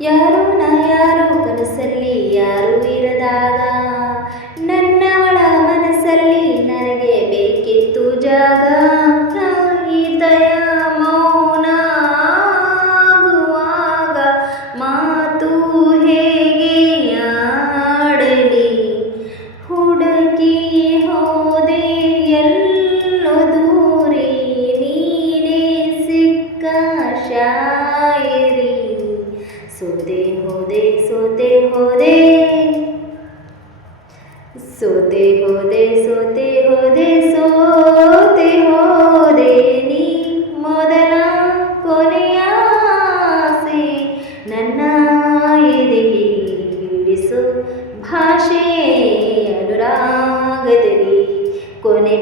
ಯಾರು ನಾ ಯಾರು ಕನಸಲ್ಲಿ ಯಾರು ಇರದಾಗ ನನ್ನವಳ ಮನಸ್ಸಲ್ಲಿ ನನಗೆ ಬೇಕಿತ್ತು ಜಾಗ ಹೃದಯ ಮೌನ ಆಗುವಾಗ ಮಾತು ಹೇಗೆ ಆಡಲಿ ಹುಡುಕಿ ಹೋದೆ ಎಲ್ಲೋ ದೂರಿ ನೀನೇ ಸಿಕ್ಕ ಶಾಯರಿ ಸೋತೆ ಹೋದೆ ಸೋತೆ ಹೋದೆ ಸೋತೆ ಹೋದೆ ಸೋತೆ ಹೋದೆ ಸೋತೆ ಹೋದೆ ನೀ ಮೊದಲ ಕೊನೆಯ ಆಸೆ ನನ್ನ ಎದೆಗೆ ಬಿಡಿಸು ಭಾಷೆ ಅನುರಾಗದಲ್ಲಿ ಕೊನೆ